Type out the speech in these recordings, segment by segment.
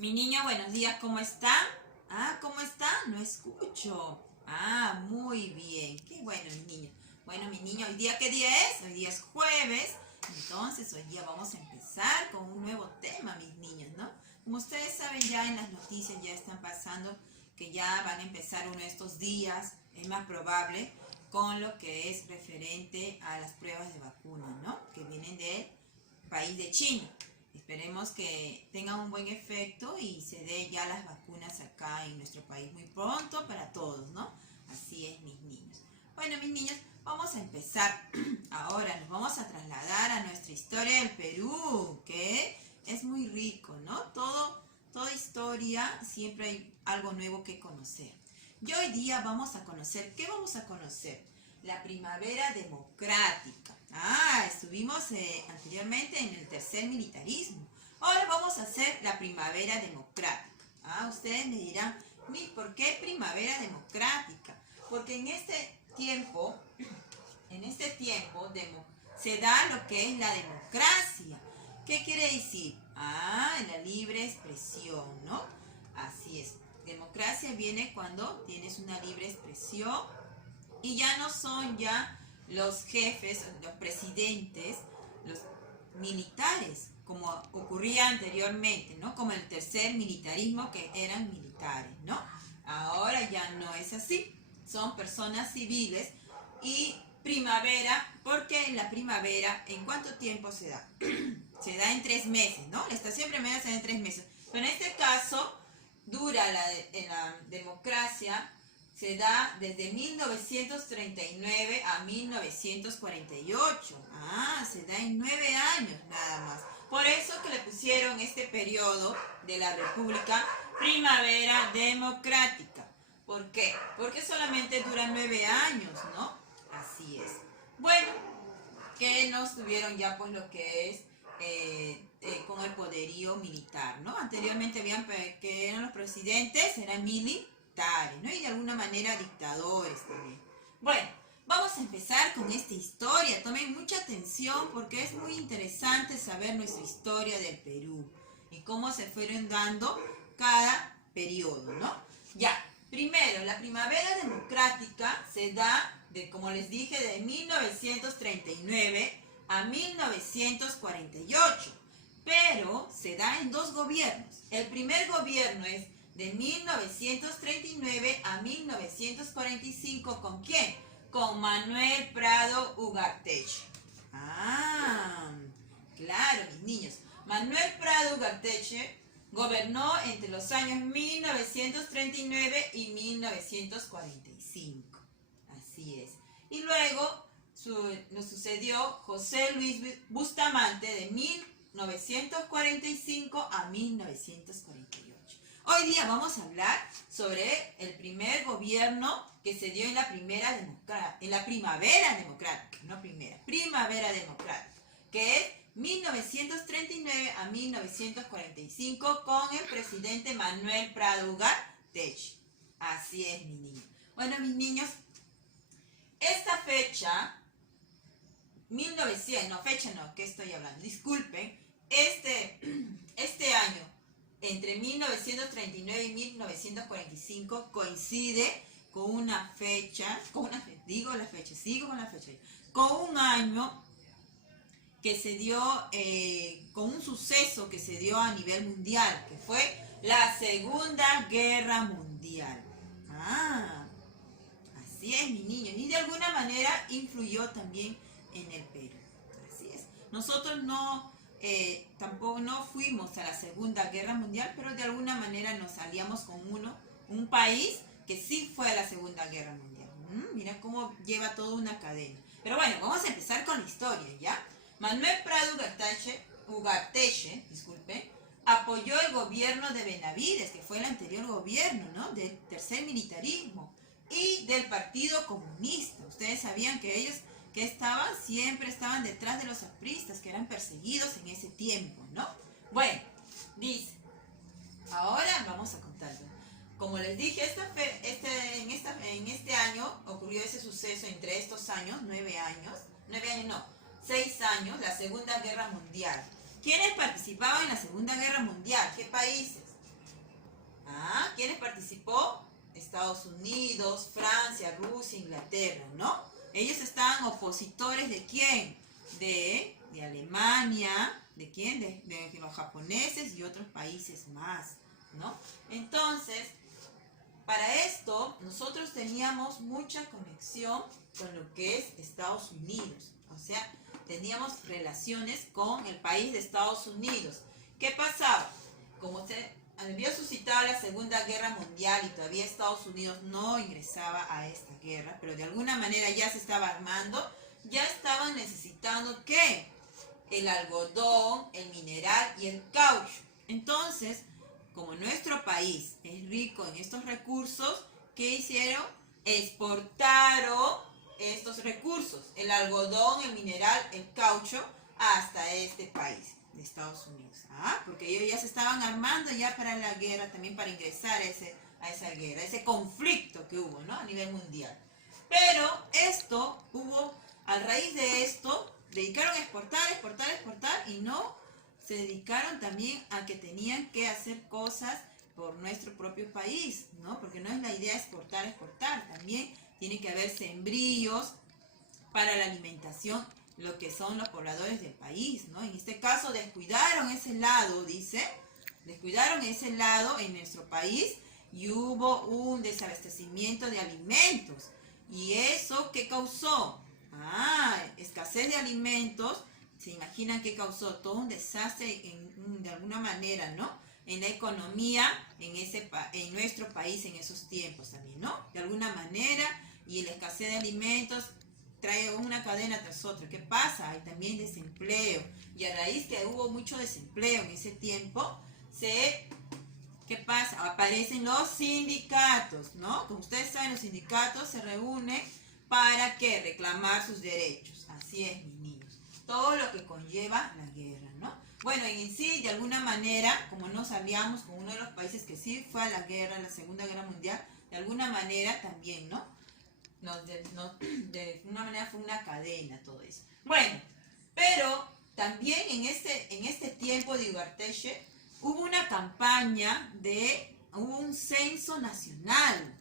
Mi niño, buenos días, ¿cómo está? ¿Cómo está? No escucho. Muy bien. Qué bueno, mi niño. Bueno, mi niño, ¿hoy día qué día es? Hoy día es jueves. Entonces, hoy día vamos a empezar con un nuevo tema, mis niños, ¿no? Como ustedes saben, ya en las noticias ya están pasando que ya van a empezar uno de estos días, es más probable, con lo que es referente a las pruebas de vacuna, ¿no? Que vienen del país de China. Esperemos que tengan un buen efecto y se dé ya las vacunas acá en nuestro país muy pronto para todos, ¿no? Así es, mis niños. Bueno, mis niños, vamos a empezar. Ahora nos vamos a trasladar a nuestra historia del Perú, que es muy rico, ¿no? Toda historia siempre hay algo nuevo que conocer. Y hoy día vamos a conocer, ¿qué vamos a conocer? La primavera democrática. Estuvimos anteriormente en el tercer militarismo. Ahora vamos a hacer la primavera democrática. Ustedes me dirán, ¿por qué primavera democrática? Porque en este tiempo se da lo que es la democracia. ¿Qué quiere decir? La libre expresión, ¿no? Así es. Democracia viene cuando tienes una libre expresión y ya no son ya los jefes, los presidentes, los militares, como ocurría anteriormente, ¿no? Como el tercer militarismo, que eran militares, ¿no? Ahora ya no es así. Son personas civiles. Y primavera, porque en la primavera, ¿en cuánto tiempo se da? Se da en 3 meses, ¿no? La estación primavera se da en 3 meses. Pero en este caso, dura la democracia, se da desde 1939 a 1948. Se da en 9 años nada más. Por eso que le pusieron este periodo de la República Primavera Democrática. ¿Por qué? Porque solamente dura 9 años, ¿no? Así es. Bueno, que nos tuvieron ya pues lo que es con el poderío militar, ¿no? Anteriormente habían que eran los presidentes, eran militares, ¿no? Y de alguna manera dictadores también. Bueno, vamos a empezar con esta historia. Tomen mucha atención porque es muy interesante saber nuestra historia del Perú y cómo se fueron dando cada periodo, ¿no? Ya, primero, la primavera democrática se da, como les dije, de 1939 a 1948, pero se da en 2 gobiernos. El primer gobierno es de 1939 a 1945, ¿con quién? Con Manuel Prado Ugarteche. Claro, mis niños. Manuel Prado Ugarteche gobernó entre los años 1939 y 1945. Así es. Y luego nos sucedió José Luis Bustamante de 1945 a 1948. Hoy día vamos a hablar sobre el primer gobierno que se dio en la primavera democrática, primavera democrática, que es 1939 a 1945 con el presidente Manuel Prado Ugarteche. Así es, mi niño. Bueno, mis niños, esta fecha, ¿qué estoy hablando? Disculpen, este año, entre 1939 y 1945, coincide con un año que se dio, con un suceso que se dio a nivel mundial, que fue la Segunda Guerra Mundial. Así es, mi niño, y de alguna manera influyó también en el Perú. Así es. Nosotros tampoco no fuimos a la Segunda Guerra Mundial, pero de alguna manera nos aliamos con un país que sí fue a la Segunda Guerra Mundial. Mira cómo lleva toda una cadena. Pero bueno, vamos a empezar con la historia, ¿ya? Manuel Prado Ugarteche, apoyó el gobierno de Benavides, que fue el anterior gobierno, ¿no? Del tercer militarismo y del Partido Comunista. Ustedes sabían que ellos siempre estaban detrás de los apristas, que eran perseguidos en ese tiempo, ¿no? Bueno, dice, ahora vamos a contarlo. Como les dije, en este año ocurrió ese suceso entre estos años, 6 años, la Segunda Guerra Mundial. ¿Quiénes participaban en la Segunda Guerra Mundial? ¿Qué países? ¿Quiénes participó? Estados Unidos, Francia, Rusia, Inglaterra, ¿no? Ellos estaban opositores ¿de quién? De Alemania, ¿de quién? De los japoneses y otros países más, ¿no? Entonces, para esto, nosotros teníamos mucha conexión con lo que es Estados Unidos. O sea, teníamos relaciones con el país de Estados Unidos. ¿Qué pasaba? Como se había suscitado la Segunda Guerra Mundial y todavía Estados Unidos no ingresaba a esta guerra, pero de alguna manera ya se estaba armando, ya estaban necesitando ¿qué? El algodón, el mineral y el caucho. Entonces, como nuestro país es rico en estos recursos, ¿qué hicieron? Exportaron estos recursos, el algodón, el mineral, el caucho, hasta este país de Estados Unidos. Porque ellos ya se estaban armando ya para la guerra, también para ingresar a esa guerra, ese conflicto que hubo, ¿no? A nivel mundial. Pero esto hubo, a raíz de esto, dedicaron a exportar y no se dedicaron también a que tenían que hacer cosas por nuestro propio país, ¿no? Porque no es la idea exportar, también tiene que haber sembríos para la alimentación, lo que son los pobladores del país, ¿no? En este caso descuidaron ese lado, descuidaron ese lado en nuestro país y hubo un desabastecimiento de alimentos. ¿Y eso qué causó? Escasez de alimentos. ¿Se imaginan qué causó? Todo un desastre de alguna manera, ¿no? En la economía, en nuestro país en esos tiempos también, ¿no? De alguna manera, y la escasez de alimentos trae una cadena tras otra. ¿Qué pasa? Hay también desempleo. Y a raíz que hubo mucho desempleo en ese tiempo, ¿qué pasa? Aparecen los sindicatos, ¿no? Como ustedes saben, los sindicatos se reúnen para ¿qué? Reclamar sus derechos. Así es, mis niños. Todo lo que conlleva la guerra, ¿no? Bueno, en sí, de alguna manera, como nos aliamos con uno de los países que sí fue a la guerra, la Segunda Guerra Mundial, de alguna manera también, ¿no? De una manera fue una cadena todo eso. Bueno, pero también en este tiempo de Ugarteche hubo una campaña hubo un censo nacional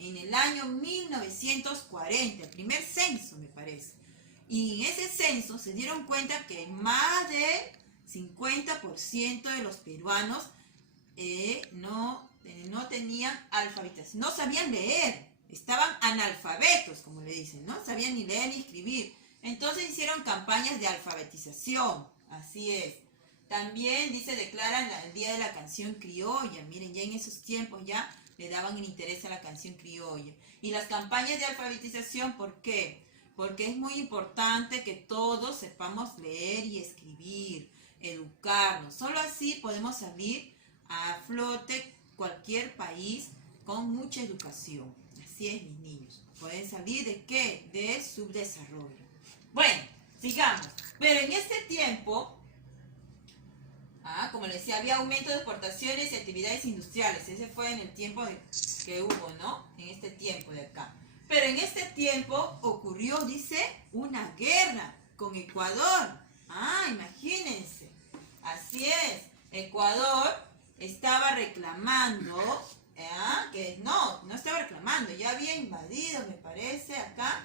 en el año 1940, el primer censo me parece. Y en ese censo se dieron cuenta que más del 50% de los peruanos no tenían alfabetización, no sabían leer, estaban analfabetos, como le dicen, no sabían ni leer ni escribir. Entonces hicieron campañas de alfabetización, así es. También, declaran el Día de la Canción Criolla. Miren, ya en esos tiempos ya le daban el interés a la canción criolla. Y las campañas de alfabetización, ¿por qué? Porque es muy importante que todos sepamos leer y escribir, educarnos. Solo así podemos salir a flote cualquier país con mucha educación. Así es, mis niños. Pueden salir ¿de qué? De subdesarrollo. Bueno, sigamos. Pero en este tiempo, como les decía, había aumento de exportaciones y actividades industriales. Ese fue en el tiempo que hubo, ¿no? En este tiempo de acá. Pero en este tiempo ocurrió, una guerra con Ecuador. Imagínense. Así es. Ecuador estaba reclamando, que no estaba reclamando, ya había invadido, me parece, acá,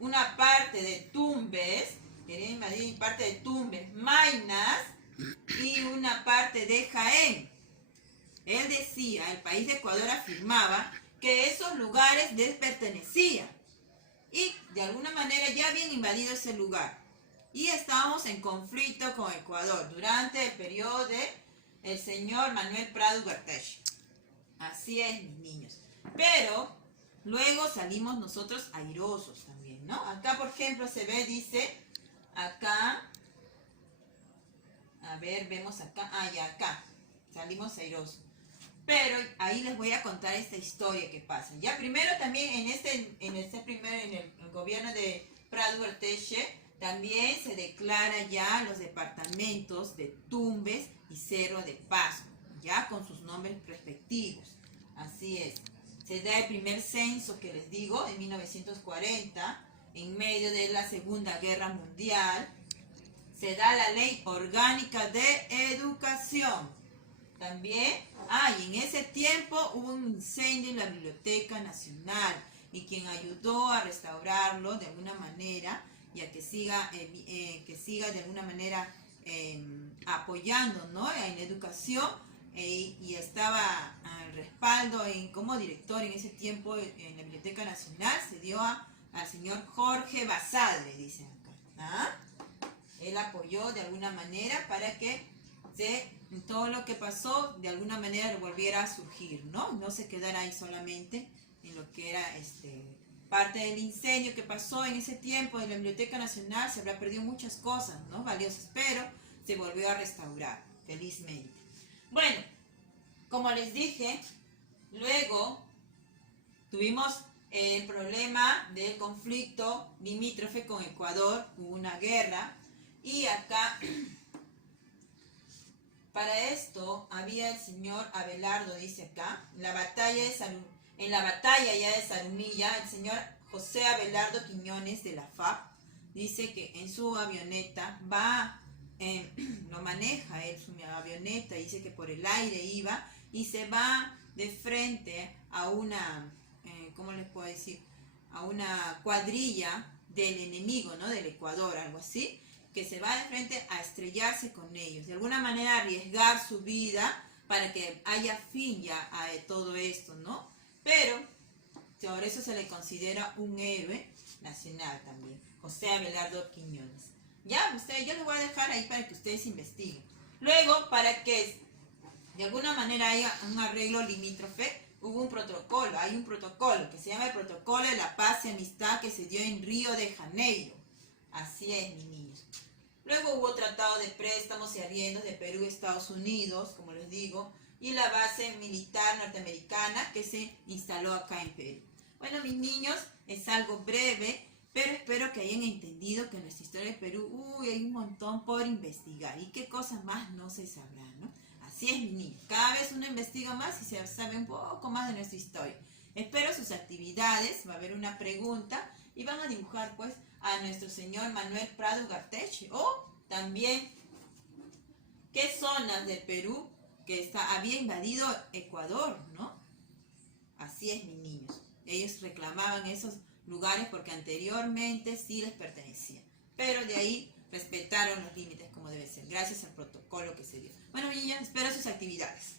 una parte de Tumbes, quería invadir parte de Tumbes, Maynas, y una parte de Jaén. Él decía, el país de Ecuador afirmaba que esos lugares les pertenecían y de alguna manera ya habían invadido ese lugar y estábamos en conflicto con Ecuador durante el periodo del señor Manuel Prado Ugarteche. Así es, mis niños. Pero luego salimos nosotros airosos también, ¿no? Acá, por ejemplo, se ve, acá. A ver, vemos acá. Acá. Salimos airosos. Pero ahí les voy a contar esta historia que pasa. Ya primero también en el gobierno de Prado Ugarteche también se declara ya los departamentos de Tumbes y Cerro de Pasco, ya con sus nombres respectivos. Así es. Se da el primer censo que les digo en 1940, en medio de la Segunda Guerra Mundial. Se da la Ley Orgánica de Educación. También, y en ese tiempo hubo un incendio en la Biblioteca Nacional y quien ayudó a restaurarlo de alguna manera y a que siga de alguna manera apoyando, ¿no?, en la educación, y estaba al respaldo como director en ese tiempo en la Biblioteca Nacional, se dio al señor Jorge Basadre, dice acá. Él apoyó de alguna manera para que todo lo que pasó de alguna manera volviera a surgir, no se quedara ahí solamente en lo que era parte del incendio que pasó en ese tiempo en la Biblioteca Nacional. Se habrá perdido muchas cosas, ¿no?, valiosas, pero se volvió a restaurar, felizmente. Bueno, como les dije, luego tuvimos el problema del conflicto limítrofe con Ecuador, hubo una guerra, y acá, para esto, había el señor Abelardo, dice acá, en la batalla ya de Zarumilla, el señor José Abelardo Quiñones de la FAP, dice que en su avioneta lo maneja él, su avioneta, dice que por el aire iba y se va de frente a una, ¿cómo les puedo decir?, a una cuadrilla del enemigo, ¿no?, del Ecuador, algo así, que se va de frente a estrellarse con ellos, de alguna manera arriesgar su vida para que haya fin ya a todo esto, ¿no? Pero por eso se le considera un héroe nacional también, José Abelardo Quiñones. Ya, yo les voy a dejar ahí para que ustedes investiguen. Luego, para que de alguna manera haya un arreglo limítrofe, hay un protocolo que se llama el Protocolo de la Paz y Amistad, que se dio en Río de Janeiro. Así es, mis niños. Luego hubo tratado de préstamos y arriendos de Perú y Estados Unidos, como les digo, y la base militar norteamericana que se instaló acá en Perú. Bueno, mis niños, es algo breve, pero espero que hayan entendido que en nuestra historia de Perú, hay un montón por investigar y qué cosas más no se sabrán, ¿no? Así es, mis niños. Cada vez uno investiga más y se sabe un poco más de nuestra historia. Espero sus actividades, va a haber una pregunta y van a dibujar, pues, a nuestro señor Manuel Prado Ugarteche, o también qué zonas del Perú que había invadido Ecuador, ¿no? Así es, mis niños. Ellos reclamaban esos lugares porque anteriormente sí les pertenecían, pero de ahí respetaron los límites como debe ser, gracias al protocolo que se dio. Bueno, niños, espero sus actividades.